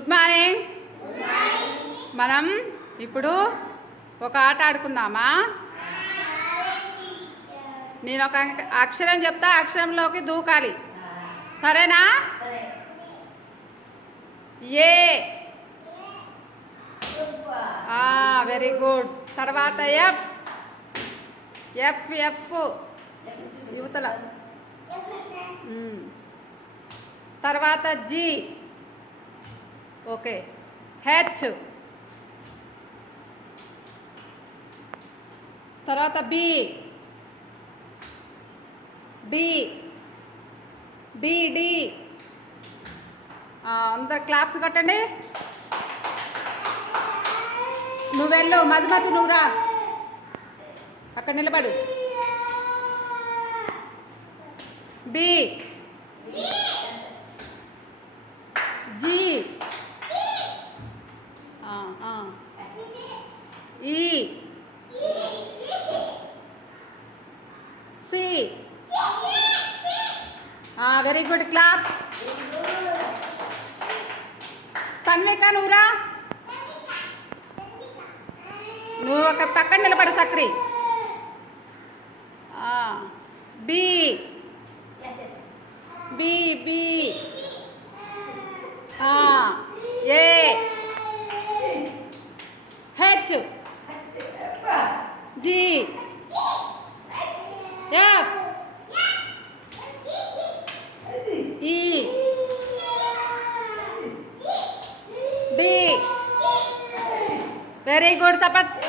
Good morning. మనం ఇప్పుడు ఒక ఆట ఆడుకుందామా? నేను ఒక అక్షరం చెప్తా, అక్షరంలోకి దూకాలి, సరేనా? ఏ. Very good. తర్వాత ఎఫ్. ఎఫ్ ఎఫ్ యువతల. తర్వాత జి. ఓకే. హెచ్. తర్వాత బి. డి. D D. అందరు క్లాప్స్ కొట్టండి. నువ్వు వెళ్ళు, మధుమతి నువ్వు రా, అక్కడ నిలబడు. B. G. E. C. Very good. Clap. Tanvika నువ్వురా, నువ్వు ఒక పక్కన నిలబడు. సక్రి. B. B B. A. H. G. F. E. D. Very good. సపత్.